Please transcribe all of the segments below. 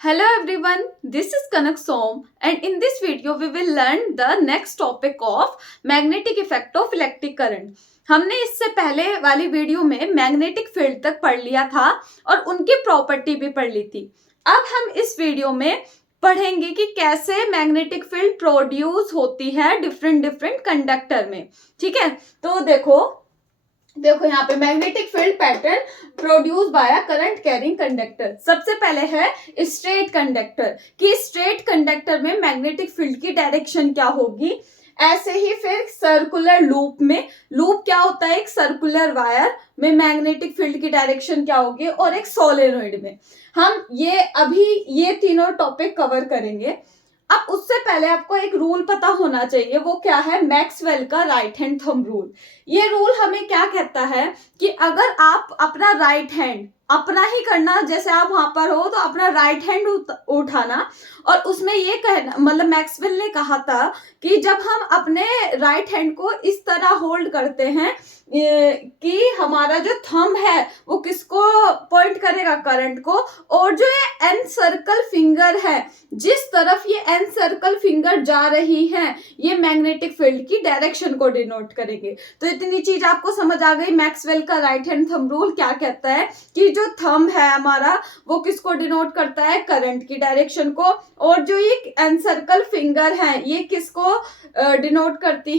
Hello everyone, this is Kanak Som and in this video we will learn the next topic of magnetic effect of electric current. हमने इससे पहले वाली video में magnetic field तक पढ़ लिया था और उनकी प्रॉपर्टी भी पढ़ ली थी. अब हम इस वीडियो में पढ़ेंगे कि कैसे मैग्नेटिक फील्ड प्रोड्यूस होती है डिफरेंट कंडक्टर में. ठीक है, तो देखो यहाँ पे magnetic field pattern produce by a current carrying conductor. सबसे पहले है स्ट्रेट कंडक्टर कि स्ट्रेट कंडक्टर में मैग्नेटिक फील्ड की डायरेक्शन क्या होगी. ऐसे ही फिर सर्कुलर लूप क्या होता है, एक सर्कुलर वायर में मैग्नेटिक फील्ड की डायरेक्शन क्या होगी और एक सोलेनोइड में. हम ये तीनों टॉपिक कवर करेंगे. अब उससे पहले आपको एक रूल पता होना चाहिए, वो क्या है, मैक्सवेल का राइट हैंड थंब रूल. ये रूल हमें क्या कहता है कि अगर आप अपना राइट हैंड अपना ही करना, जैसे आप वहां पर हो तो अपना राइट हैंड उठाना और उसमें ये कहना, मतलब मैक्सवेल ने कहा था कि जब हम अपने राइट हैंड को इस तरह होल्ड करते हैं कि हमारा जो थंब है वो किसको पॉइंट करेगा, करंट को, और जो ये एन सर्कल फिंगर है, जिस तरफ ये एन सर्कल फिंगर जा रही है, ये मैग्नेटिक फील्ड की डायरेक्शन को डिनोट करेंगे. तो इतनी चीज आपको समझ आ गई. मैक्सवेल का राइट हैंड थंब रूल क्या कहता है कि जो थंब है हमारा वो किसको डिनोट करता है, करंट की डायरेक्शन को, और जो ये एन सर्कल फिंगर है ये किसको डिनोट करती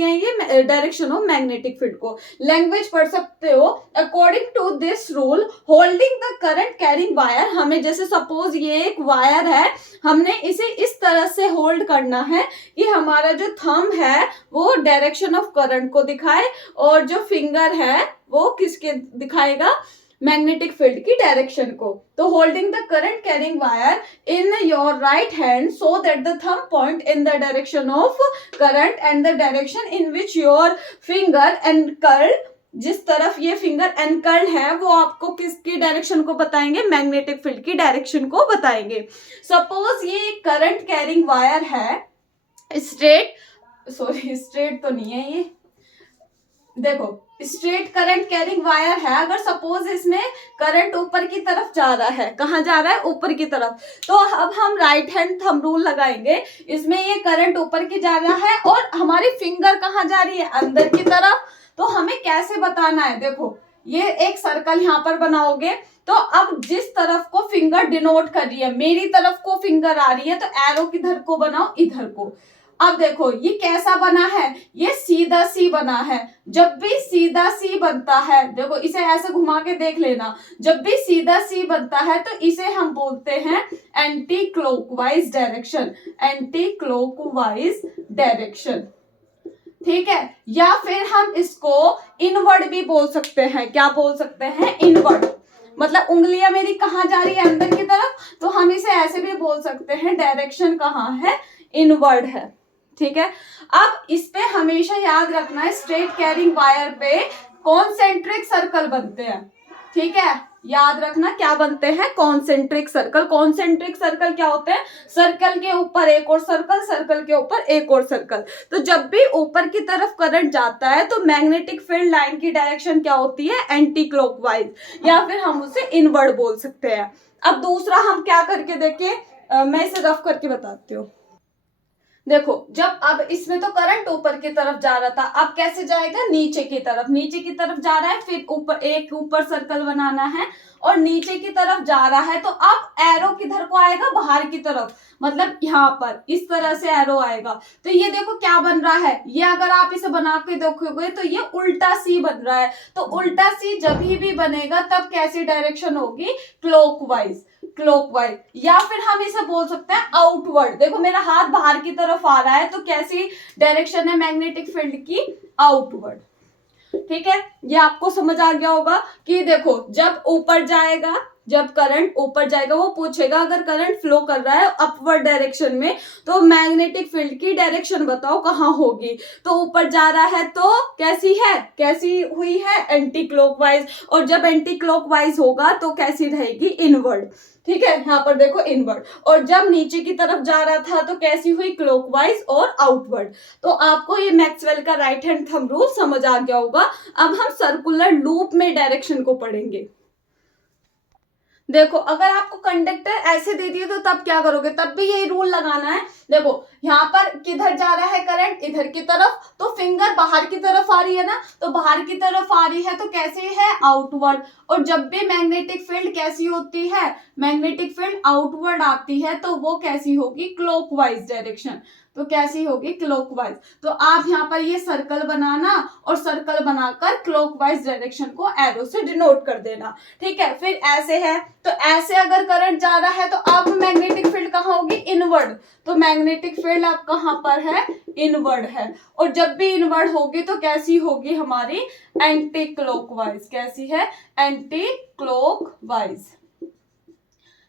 हैं, ये डायरेक्शन ऑफ मैग्नेटिक फील्ड को. लैंग्वेज पढ़ सकते हो. According to this rule holding the current carrying wire, हमें जैसे सपोज ये एक वायर है, हमने इसे इस तरह से होल्ड करना है कि हमारा जो थंब है वो डायरेक्शन ऑफ करंट को दिखाए और जो फिंगर है वो किसके दिखाएगा, मैग्नेटिक फील्ड की डायरेक्शन को. तो holding the current carrying wire in your right hand so that the thumb point in the direction of current and the direction in which your finger and curl, जिस तरफ ये finger and curl है वो आपको किसकी direction को बताएंगे, magnetic field की डायरेक्शन को बताएंगे. सपोज ये एक करंट कैरिंग वायर है, स्ट्रेट तो नहीं है, ये देखो स्ट्रेट करंट कैरिंग वायर है. अगर सपोज इसमें करंट ऊपर की तरफ जा रहा है, कहाँ जा रहा है, ऊपर की तरफ, तो अब हम राइट हैंड थंब रूल लगाएंगे. इसमें ये करंट ऊपर की जा रहा है और हमारी फिंगर कहाँ जा रही है, अंदर की तरफ. तो हमें कैसे बताना है, देखो ये एक सर्कल यहाँ पर बनाओगे, तो अब जिस तरफ को फिंगर डिनोट कर रही है, मेरी तरफ को फिंगर आ रही है, तो एरो किधर को बनाओ, इधर को. अब देखो ये कैसा बना है, ये सीधा सी बना है. जब भी सीधा सी बनता है, देखो इसे ऐसे घुमा के देख लेना, जब भी सीधा सी बनता है तो इसे हम बोलते हैं एंटी क्लॉकवाइज डायरेक्शन. ठीक है, या फिर हम इसको इनवर्ड भी बोल सकते हैं. क्या बोल सकते हैं, इनवर्ड, मतलब उंगलियां मेरी कहाँ जा रही है, अंदर की तरफ, तो हम इसे ऐसे भी बोल सकते हैं डायरेक्शन कहाँ है, इनवर्ड है. ठीक है, अब इस पे हमेशा याद रखना है, स्ट्रेट कैरिंग वायर पे कॉन्सेंट्रिक सर्कल बनते हैं. ठीक है, याद रखना क्या बनते हैं, कॉन्सेंट्रिक सर्कल. कॉन्सेंट्रिक सर्कल क्या होते हैं, सर्कल के ऊपर एक और सर्कल, सर्कल के ऊपर एक और सर्कल. तो जब भी ऊपर की तरफ करंट जाता है तो मैग्नेटिक फील्ड लाइन की डायरेक्शन क्या होती है, एंटी क्लॉकवाइज, या फिर हम उसे इनवर्ड बोल सकते हैं. अब दूसरा हम क्या करके देखें, मैं इसे रफ करके बताती हूँ. देखो जब अब इसमें तो करंट ऊपर की तरफ जा रहा था, अब कैसे जाएगा, नीचे की तरफ जा रहा है. फिर ऊपर सर्कल बनाना है और नीचे की तरफ जा रहा है, तो अब एरो किधर को आएगा, बाहर की तरफ, मतलब यहाँ पर इस तरह से एरो आएगा. तो ये देखो क्या बन रहा है, ये अगर आप इसे बना के देखोगे तो ये उल्टा सी बन रहा है. तो उल्टा सी जब भी बनेगा तब कैसी डायरेक्शन होगी, क्लॉकवाइज. या फिर हम इसे बोल सकते हैं आउटवर्ड. देखो मेरा हाथ बाहर की तरफ आ रहा है, तो कैसी डायरेक्शन है मैग्नेटिक फील्ड की, आउटवर्ड. ठीक है, ये आपको समझ आ गया होगा कि देखो जब करंट ऊपर जाएगा वो पूछेगा, अगर करंट फ्लो कर रहा है अपवर्ड डायरेक्शन में तो मैग्नेटिक फील्ड की डायरेक्शन बताओ कहाँ होगी. तो ऊपर जा रहा है तो कैसी हुई है, एंटी क्लॉकवाइज, और जब एंटी क्लॉकवाइज होगा तो कैसी रहेगी, इनवर्ड. ठीक है, यहाँ पर देखो इनवर्ड. और जब नीचे की तरफ जा रहा था तो कैसी हुई, क्लॉकवाइज और आउटवर्ड. तो आपको ये मैक्सवेल का राइट हैंड थंब रूल समझ आ गया होगा. अब हम सर्कुलर लूप में डायरेक्शन को पढ़ेंगे. देखो अगर आपको कंडक्टर ऐसे दे दिए तो तब क्या करोगे, तब भी यही रूल लगाना है। देखो यहाँ पर किधर जा रहा है करंट, इधर की तरफ, तो फिंगर बाहर की तरफ आ रही है ना, तो बाहर की तरफ आ रही है तो कैसे है, आउटवर्ड। और जब भी मैग्नेटिक फील्ड कैसी होती है, मैग्नेटिक फील्ड आउटवर्ड आती है तो वो कैसी होगी, क्लॉकवाइज डायरेक्शन। तो कैसी होगी, क्लॉकवाइज। तो आप यहाँ पर ये सर्कल बनाना और सर्कल बनाकर क्लॉकवाइज डायरेक्शन को एरो से डिनोट कर देना। ठीक है, फिर ऐसे है, तो ऐसे अगर करंट जा रहा है तो अब मैग्नेटिक फील्ड कहाँ होगी, इनवर्ड। तो मैग्नेटिक फील्ड अब कहाँ पर है, इनवर्ड है। और जब भी इनवर्ड होगी तो कैसी होगी हमारी, एंटी क्लॉकवाइज। कैसी है, एंटी क्लॉकवाइज।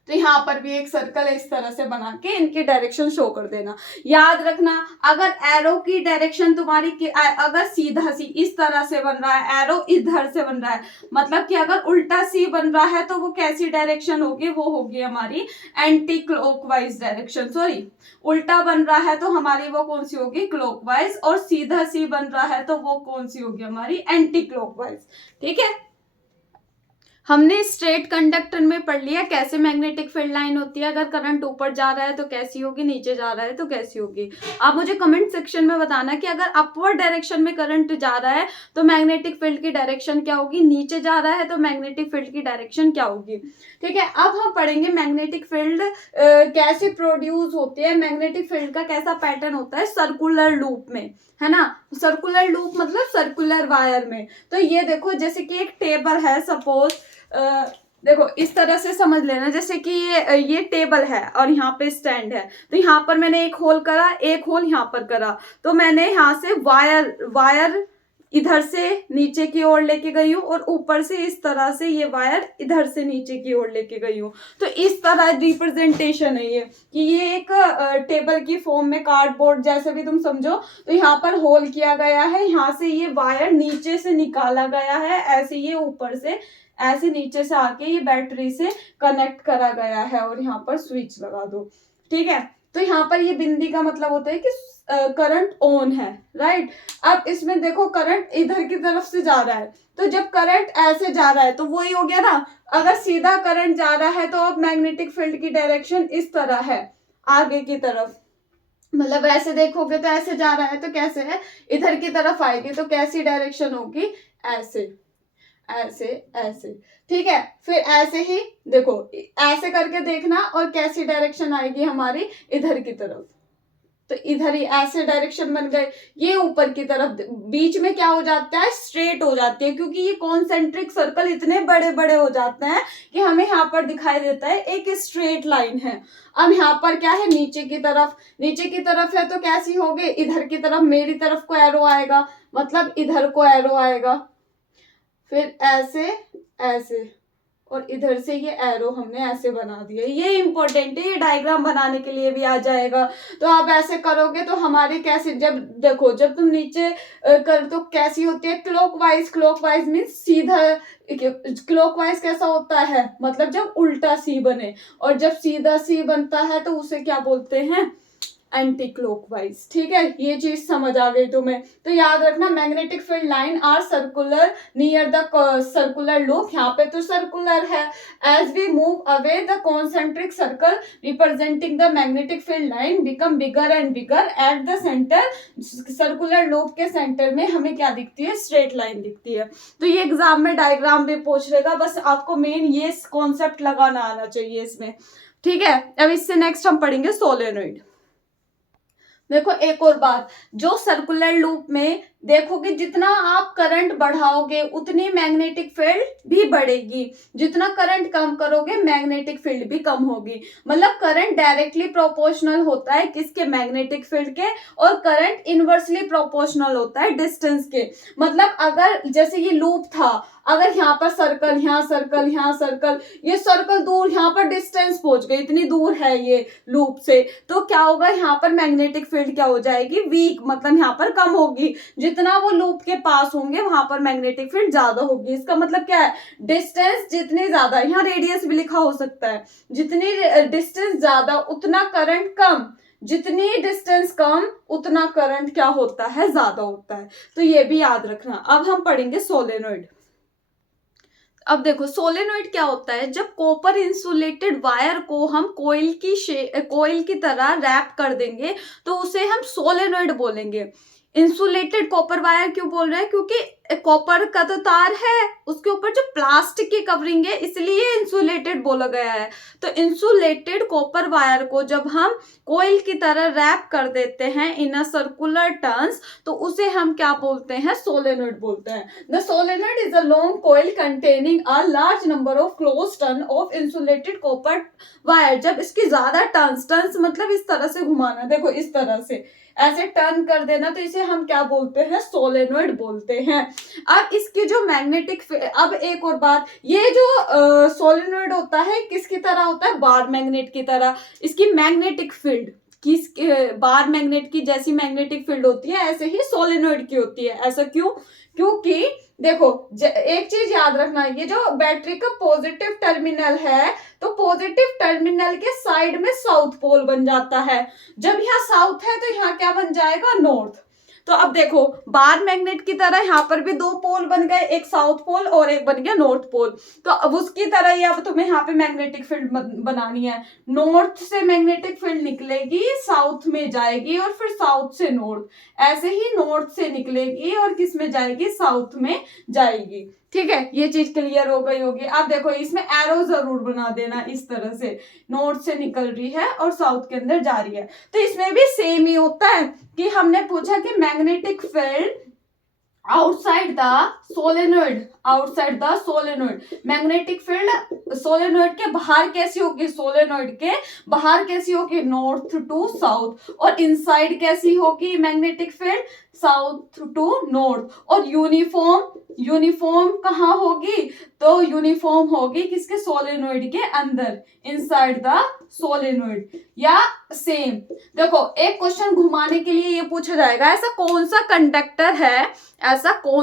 तो यहाँ पर भी एक सर्कल है, इस तरह से बना के इनकी डायरेक्शन शो कर देना। याद रखना अगर एरो की डायरेक्शन तुम्हारी अगर सीधा सी इस तरह से बन रहा है, एरो इधर से बन रहा है, मतलब कि अगर उल्टा सी बन रहा है तो वो कैसी डायरेक्शन होगी, वो होगी हमारी एंटी क्लॉकवाइज डायरेक्शन। सॉरी, उल्टा बन रहा है तो हमारी वो कौन सी होगी, क्लॉकवाइज। और सीधा सी बन रहा है तो वो कौन सी होगी हमारी, एंटी क्लॉकवाइज। ठीक है, हमने स्ट्रेट कंडक्टर में पढ़ लिया कैसे मैग्नेटिक फील्ड लाइन होती है, अगर करंट ऊपर जा रहा है तो कैसी होगी, नीचे जा रहा है तो कैसी होगी। आप मुझे कमेंट सेक्शन में बताना कि अगर अपवर्ड डायरेक्शन में करंट जा रहा है तो मैग्नेटिक फील्ड की डायरेक्शन क्या होगी, नीचे जा रहा है तो मैग्नेटिक फील्ड की डायरेक्शन क्या होगी। ठीक है, अब हम पढ़ेंगे मैग्नेटिक फील्ड कैसे प्रोड्यूस होती है, मैग्नेटिक फील्ड का कैसा पैटर्न होता है सर्कुलर लूप में, है ना। सर्कुलर लूप मतलब सर्कुलर वायर में। तो ये देखो जैसे कि एक टेबल है, सपोज देखो इस तरह से समझ लेना, जैसे कि ये टेबल है और यहाँ पे स्टैंड है, तो यहाँ पर मैंने एक होल करा, एक होल यहाँ पर करा, तो मैंने यहाँ से वायर इधर से नीचे की ओर लेके गई हूँ और ऊपर से इस तरह से ये वायर इधर से नीचे की ओर लेके गई हूँ। तो इस तरह रिप्रेजेंटेशन है ये, कि ये एक टेबल की फॉर्म में, कार्डबोर्ड जैसे भी तुम समझो। तो यहाँ पर होल किया गया है, यहाँ से ये वायर नीचे से निकाला गया है, ऐसे ये ऊपर से ऐसे नीचे से आके ये बैटरी से कनेक्ट करा गया है और यहाँ पर स्विच लगा दो। ठीक है, तो यहाँ पर ये बिंदी का मतलब होता है कि करंट ऑन है, राइट। अब इसमें देखो करंट इधर की तरफ से जा रहा है, तो जब करंट ऐसे जा रहा है तो वही हो गया ना। अगर सीधा करंट जा रहा है तो अब मैग्नेटिक फील्ड की डायरेक्शन इस तरह है, आगे की तरफ, मतलब ऐसे देखोगे तो ऐसे जा रहा है तो कैसे है, इधर की तरफ आएगी, तो कैसी डायरेक्शन होगी, ऐसे ऐसे ऐसे। ठीक है, फिर ऐसे ही देखो, ऐसे करके देखना और कैसी डायरेक्शन आएगी हमारी, इधर की तरफ। तो इधर ही ऐसे डायरेक्शन बन गए, ये ऊपर की तरफ, बीच में क्या हो जाता है, स्ट्रेट हो जाती है, क्योंकि ये कॉन्सेंट्रिक सर्कल इतने बड़े बड़े हो जाते हैं कि हमें यहाँ पर दिखाई देता है एक स्ट्रेट लाइन है। अब यहाँ पर क्या है, नीचे की तरफ, नीचे की तरफ है तो कैसी होगी, इधर की तरफ, मेरी तरफ को एरो आएगा, मतलब इधर को एरो आएगा, फिर ऐसे ऐसे, और इधर से ये एरो हमने ऐसे बना दिया। ये इंपॉर्टेंट है, ये डायग्राम बनाने के लिए भी आ जाएगा। तो आप ऐसे करोगे तो हमारी कैसे, जब देखो जब तुम नीचे कर तो कैसी होती है, क्लॉकवाइज। क्लॉकवाइज मीन्स सीधा, क्लॉकवाइज कैसा होता है, मतलब जब उल्टा सी बने, और जब सीधा सी बनता है तो उसे क्या बोलते हैं, एंटी क्लॉकवाइज। ठीक है, ये चीज समझ आ गई तुम्हें। तो याद रखना magnetic field line are circular near the circular loop, यहाँ पे तो सर्कुलर है। As we move away the concentric circle representing the magnetic field line become bigger and bigger at the centre. Circular loop के centre में हमें क्या दिखती है, स्ट्रेट लाइन दिखती है। तो ये एग्जाम में डायग्राम भी पूछ लेगा, बस आपको मेन ये कॉन्सेप्ट लगाना आना चाहिए इसमें। ठीक है, अब इससे नेक्स्ट हम पढ़ेंगे सोलेनोइड। देखो एक और बात, जो सर्कुलर लूप में देखोगे जितना आप करंट बढ़ाओगे उतनी मैग्नेटिक फील्ड भी बढ़ेगी, जितना करंट कम करोगे मैग्नेटिक फील्ड भी कम होगी। मतलब करंट डायरेक्टली प्रोपोर्शनल होता है किसके, मैग्नेटिक फील्ड के, और करंट इनवर्सली प्रोपोर्शनल होता है डिस्टेंस के। मतलब अगर जैसे ये लूप था, अगर यहाँ पर सर्कल, यहाँ सर्कल, यहाँ सर्कल, ये सर्कल दूर, यहाँ पर डिस्टेंस पहुंच गई, इतनी दूर है ये लूप से, तो क्या होगा, यहाँ पर मैग्नेटिक फील्ड क्या हो जाएगी, वीक, मतलब यहाँ पर कम होगी। जितना वो लूप के पास होंगे वहां पर मैग्नेटिक फील्ड ज्यादा होगी। इसका मतलब क्या है, डिस्टेंस जितनी ज्यादा, यहाँ रेडियस भी लिखा हो सकता है, जितनी डिस्टेंस ज्यादा उतना करंट कम, जितनी डिस्टेंस कम उतना करंट क्या होता है, ज्यादा होता है। तो ये भी याद रखना। अब हम पढ़ेंगे सोलेनोइड। अब देखो सोलेनोइड क्या होता है, जब कॉपर इंसुलेटेड वायर को हम कोयल की तरह रैप कर देंगे तो उसे हम सोलेनोइड बोलेंगे। इंसुलेटेड कॉपर वायर क्यों बोल रहे हैं, क्योंकि कॉपर का तो तार है, उसके ऊपर जो प्लास्टिक की कवरिंग है इसलिए इंसुलेटेड बोला गया है। तो इंसुलेटेड कॉपर वायर को जब हम कोयल की तरह रैप कर देते हैं इन अ सर्कुलर टर्न्स तो उसे हम क्या बोलते हैं, सोलेनोइड बोलते हैं। The solenoid is a long coil containing a large number of close turn of insulated copper wire. जब इसकी ज्यादा टर्न्स मतलब इस तरह से घुमाना, देखो इस तरह से ऐसे टर्न कर देना, तो इसे हम क्या बोलते हैं, सोलेनोइड बोलते हैं। अब इसकी जो मैग्नेटिक, अब एक और बात, ये जो सोलेनोइड होता है किसकी तरह होता है, बार मैग्नेट की तरह। इसकी मैग्नेटिक फील्ड बार मैग्नेट की जैसी मैग्नेटिक फील्ड होती है ऐसे ही सोलेनोइड की होती है। ऐसा क्यों, क्योंकि देखो एक चीज याद रखना, ये जो बैटरी का पॉजिटिव टर्मिनल है तो पॉजिटिव टर्मिनल के साइड में साउथ पोल बन जाता है। जब यहाँ साउथ है तो यहाँ क्या बन जाएगा, नॉर्थ। तो अब देखो बार मैग्नेट की तरह यहाँ पर भी दो पोल बन गए, एक साउथ पोल और एक बन गया नॉर्थ पोल। तो अब उसकी तरह ही अब तुम्हें यहाँ पे मैग्नेटिक फील्ड बनानी है। नॉर्थ से मैग्नेटिक फील्ड निकलेगी, साउथ में जाएगी और फिर साउथ से नॉर्थ, ऐसे ही नॉर्थ से निकलेगी और किस में जाएगी, साउथ में जाएगी। ठीक है, ये चीज क्लियर हो गई होगी। अब देखो इसमें एरो जरूर बना देना, इस तरह से नॉर्थ से निकल रही है और साउथ के अंदर जा रही है। तो इसमें भी सेम ही होता है कि हमने पूछा कि magnetic field outside the solenoid, magnetic field solenoid के बाहर कैसी होगी, सोलेनोइड के बाहर कैसी होगी, नॉर्थ टू साउथ, और इनसाइड कैसी होगी magnetic field, south to north. और यूनिफॉर्म कहाँ होगी, तो यूनिफॉर्म होगी किसके, सोलेनोइड के अंदर, इनसाइड द सोलेनोइड। या सेम देखो एक क्वेश्चन घुमाने के लिए ये पूछा जाएगा, ऐसा कौन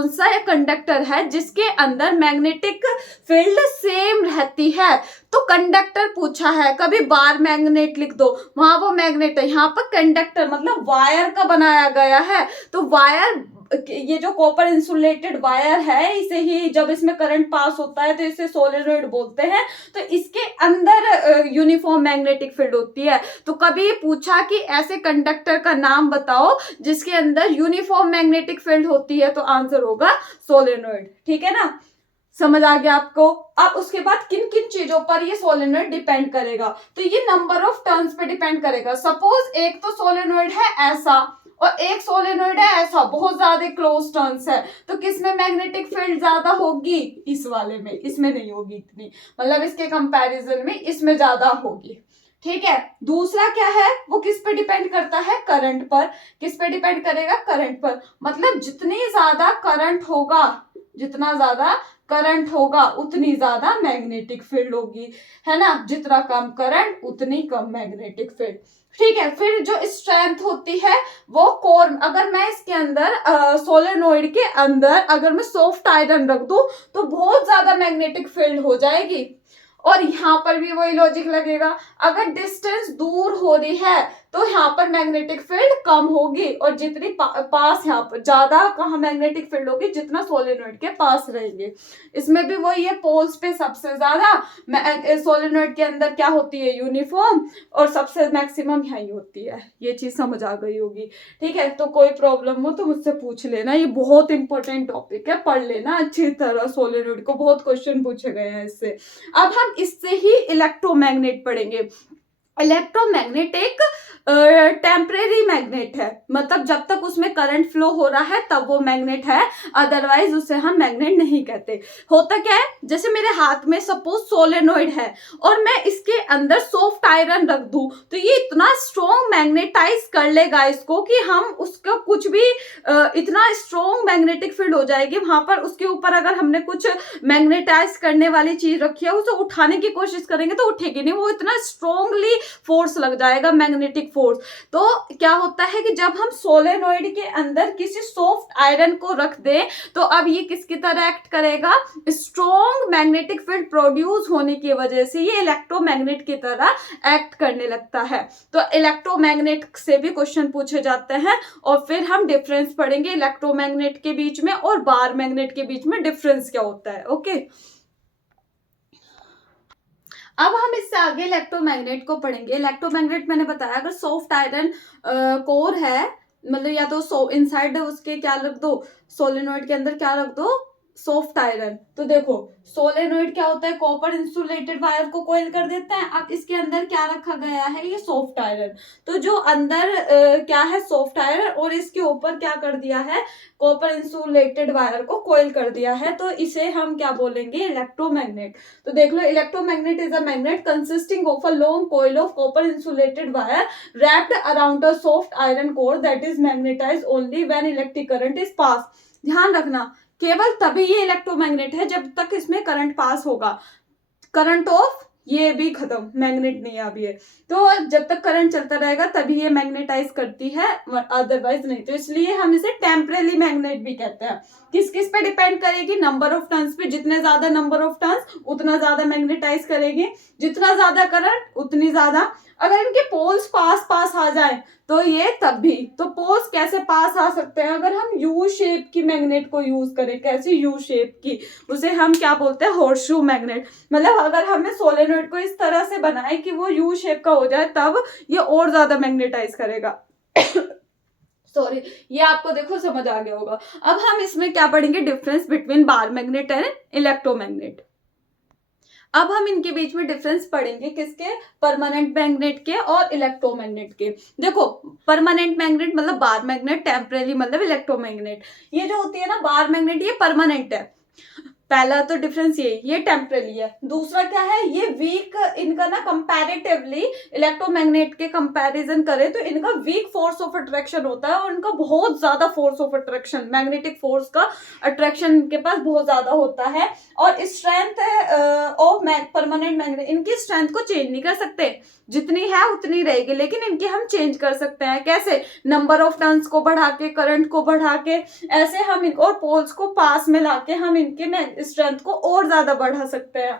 सा कंडक्टर है जिसके अंदर मैग्नेटिक फील्ड सेम रहती है। तो कंडक्टर पूछा है, कभी बार मैग्नेट लिख दो, वहां वो मैग्नेट है, यहाँ पर कंडक्टर मतलब वायर का बनाया गया है। तो वायर, ये जो कॉपर इंसुलेटेड वायर है, इसे ही जब इसमें करंट पास होता है तो इसे सोलेनोइड बोलते हैं। तो इसके अंदर यूनिफॉर्म मैग्नेटिक फील्ड होती है। तो कभी पूछा कि ऐसे कंडक्टर का नाम बताओ जिसके अंदर यूनिफॉर्म मैग्नेटिक फील्ड होती है, तो आंसर होगा सोलेनोइड। ठीक है ना, समझ आ गया आपको। अब उसके बाद किन किन चीजों पर ये सोलेनोइड डिपेंड करेगा, तो ये नंबर ऑफ टर्न्स पे डिपेंड करेगा। सपोज एक तो सोलेनोइड है ऐसा और एक सोलेनोइड है ऐसा, बहुत ज्यादा क्लोज टर्न्स है, तो किसमें मैग्नेटिक फील्ड ज्यादा होगी, इस वाले में, इसमें नहीं होगी इतनी, मतलब इसके कंपैरिजन में इसमें ज्यादा होगी। ठीक है, दूसरा क्या है, वो किस पे डिपेंड करता है, करंट पर। किस पे डिपेंड करेगा, करंट पर, मतलब जितनी ज्यादा करंट होगा उतनी ज्यादा मैग्नेटिक फील्ड होगी, है ना। जितना कम करंट उतनी कम मैग्नेटिक फील्ड। ठीक है, फिर जो स्ट्रेंथ होती है वो कोर, अगर मैं इसके अंदर सोलेनोइड के अंदर अगर मैं सॉफ्ट आयरन रख दूं तो बहुत ज्यादा मैग्नेटिक फील्ड हो जाएगी। और यहाँ पर भी वही लॉजिक लगेगा, अगर डिस्टेंस दूर हो रही है तो यहाँ पर मैग्नेटिक फील्ड कम होगी, और जितनी पास यहाँ पर ज्यादा कहाँ मैग्नेटिक फील्ड होगी, जितना सोलेनोइड के पास रहेंगे। इसमें भी वही है, पोल्स पे सबसे ज्यादा सोलेनोइड के अंदर क्या होती है, यूनिफॉर्म, और सबसे मैक्सिमम यही होती है। ये चीज समझ आ गई होगी। ठीक है, तो कोई प्रॉब्लम हो तो मुझसे पूछ लेना, ये बहुत इंपॉर्टेंट टॉपिक है, पढ़ लेना अच्छी तरह। सोलेनोइड को बहुत क्वेश्चन पूछे गए हैं इससे। अब हम इससे ही इलेक्ट्रोमैग्नेट पढ़ेंगे। इलेक्ट्रोमैग्नेट एक टेम्परेरी मैग्नेट है, मतलब जब तक उसमें करंट फ्लो हो रहा है तब वो मैग्नेट है, अदरवाइज उसे हम मैग्नेट नहीं कहते। होता क्या है, जैसे मेरे हाथ में सपोज सोलेनोइड है और मैं इसके अंदर सॉफ्ट आयरन रख दूं तो ये इतना स्ट्रॉन्ग मैग्नेटाइज कर लेगा इसको कि हम उसका कुछ भी इतना स्ट्रॉन्ग मैग्नेटिक फील्ड हो जाएगी वहां पर। उसके ऊपर अगर हमने कुछ मैग्नेटाइज करने वाली चीज रखी है उसे उठाने की कोशिश करेंगे तो उठेगी नहीं, वो इतना स्ट्रॉन्गली फोर्स लग जाएगा, मैग्नेटिक फोर्स। तो क्या होता है कि जब हम सोलेनोइड के अंदर किसी सॉफ्ट आयरन को रख दें तो अब ये किसकी तरह एक्ट करेगा, स्ट्रॉन्ग मैग्नेटिक फील्ड प्रोड्यूस होने की वजह से ये इलेक्ट्रोमैग्नेट की तरह एक्ट करने लगता है। तो इलेक्ट्रोमैग्नेट से भी क्वेश्चन पूछे जाते हैं, और फिर हम डिफरेंस पढ़ेंगे इलेक्ट्रोमैग्नेट के बीच में और बार मैग्नेट के बीच में डिफरेंस क्या होता है। ओके। अब हम इससे आगे इलेक्ट्रोमैग्नेट को पढ़ेंगे। इलेक्ट्रोमैग्नेट मैंने बताया अगर सॉफ्ट आयरन कोर है, मतलब या तो इनसाइड उसके क्या रख दो, सोलेनोइड के अंदर क्या रख दो, सॉफ्ट आयरन। तो देखो सोलेनोइड क्या होता है, कॉपर इंसुलेटेड वायर को कोयल कर देता है। अब इसके अंदर क्या रखा गया है, ये सॉफ्ट आयरन। तो जो अंदर क्या है, सॉफ्ट आयरन, और इसके ऊपर क्या कर दिया है, कॉपर इंसुलेटेड वायर को कोयल कर दिया है। तो इसे हम क्या बोलेंगे, इलेक्ट्रोमैग्नेट। तो देख लो, electromagnet is a magnet consisting of a long coil of copper insulated wire wrapped around a soft iron core that is magnetized only when electric current is passed। ध्यान रखना, केवल तभी ये इलेक्ट्रोमैग्नेट है जब तक इसमें करंट पास होगा। करंट ऑफ, ये भी खत्म, मैग्नेट नहीं अभी है। तो जब तक करंट चलता रहेगा तभी ये मैग्नेटाइज करती है, अदरवाइज नहीं। तो इसलिए हम इसे टेम्परेरी मैग्नेट भी कहते हैं। किस किस पे डिपेंड करेगी, नंबर ऑफ टर्न्स पे। जितने ज्यादा नंबर ऑफ टर्न्स उतना ज्यादा मैग्नेटाइज करेगी, जितना ज्यादा करंट उतनी ज्यादा। अगर इनके पोल्स पास पास आ जाए तो ये तब भी। तो पोल्स कैसे पास आ सकते हैं, अगर हम यू शेप की मैग्नेट को यूज करें। कैसी, यू शेप की, उसे हम क्या बोलते हैं, हॉर्सशू मैग्नेट। मतलब अगर हमें सोलेनोइड को इस तरह से बनाए कि वो यू शेप का हो जाए, तब ये और ज्यादा मैग्नेटाइज करेगा। सॉरी, ये आपको देखो समझ आ गया होगा। अब हम इसमें क्या पढ़ेंगे, difference between bar magnet and electromagnet. अब हम इनके बीच में डिफरेंस पढ़ेंगे, किसके, परमानेंट मैग्नेट के और इलेक्ट्रोमैग्नेट के। देखो परमानेंट मैग्नेट मतलब बार मैग्नेट, टेम्परेरी मतलब इलेक्ट्रोमैग्नेट। ये जो होती है ना बार मैग्नेट, ये परमानेंट है। पहला तो डिफरेंस ये टेम्परेरी है। दूसरा क्या है, ये वीक, इनका ना कंपैरेटिवली इलेक्ट्रोमैग्नेट के कंपैरिजन करें तो इनका वीक फोर्स ऑफ अट्रैक्शन होता है, और इनका बहुत ज्यादा force of attraction, magnetic force का अट्रैक्शन इनके पास बहुत ज्यादा होता है। और स्ट्रेंथ ऑफ परमानेंट मैग्नेट, इनकी स्ट्रेंथ को चेंज नहीं कर सकते, जितनी है उतनी रहेगी, लेकिन इनकी हम चेंज कर सकते हैं। कैसे, नंबर ऑफ टर्न्स को बढ़ा के, करंट को बढ़ा के, ऐसे हम इनको, और पोल्स को पास में लाके हम इनके स्ट्रेंथ को और ज्यादा बढ़ा सकते हैं।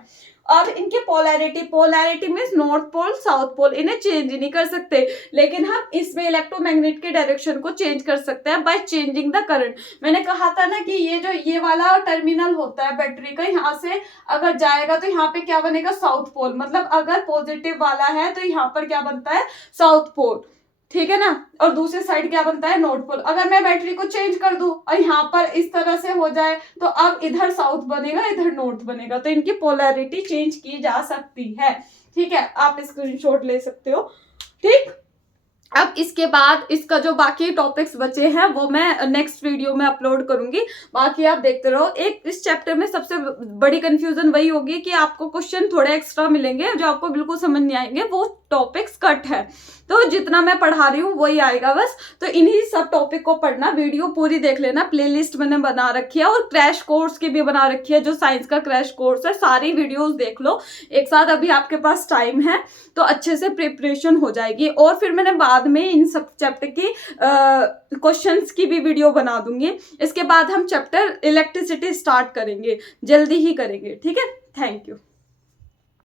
अब इनके polarity means north pole south pole, इन्हें चेंज ही नहीं कर सकते, लेकिन हम इसमें इलेक्ट्रोमैग्नेट के डायरेक्शन को चेंज कर सकते हैं बाय चेंजिंग द करंट। मैंने कहा था ना कि ये जो ये वाला टर्मिनल होता है बैटरी का, यहाँ से अगर जाएगा तो यहाँ पे क्या बनेगा, साउथ पोल। मतलब अगर पॉजिटिव वाला है तो यहाँ पर क्या बनता है, साउथ पोल, ठीक है ना। और दूसरी साइड क्या बनता है, नॉर्थ पोल। अगर मैं बैटरी को चेंज कर दूं और यहाँ पर इस तरह से हो जाए तो अब इधर साउथ बनेगा, इधर नॉर्थ बनेगा। तो इनकी पोलैरिटी चेंज की जा सकती है, ठीक है। आप स्क्रीनशॉट ले सकते हो, ठीक। अब इसके बाद इसका जो बाकी टॉपिक्स बचे हैं वो मैं नेक्स्ट वीडियो में अपलोड करूंगी, बाकी आप देखते रहो। एक इस चैप्टर में सबसे बड़ी कंफ्यूजन वही होगी कि आपको क्वेश्चन थोड़े एक्स्ट्रा मिलेंगे जो आपको बिल्कुल समझ नहीं आएंगे, वो टॉपिक्स कट है। तो जितना मैं पढ़ा रही हूँ वही आएगा बस। तो इन्हीं सब टॉपिक को पढ़ना, वीडियो पूरी देख लेना, प्लेलिस्ट मैंने बना रखी है, और क्रैश कोर्स की भी बना रखी है, जो साइंस का क्रैश कोर्स है। सारी वीडियोस देख लो एक साथ, अभी आपके पास टाइम है तो अच्छे से प्रिपरेशन हो जाएगी। और फिर मैंने बाद में इन सब चैप्टर की क्वेश्चंस की भी वीडियो बना दूंगी। इसके बाद हम चैप्टर इलेक्ट्रिसिटी स्टार्ट करेंगे, जल्दी ही करेंगे, ठीक है। Thank you.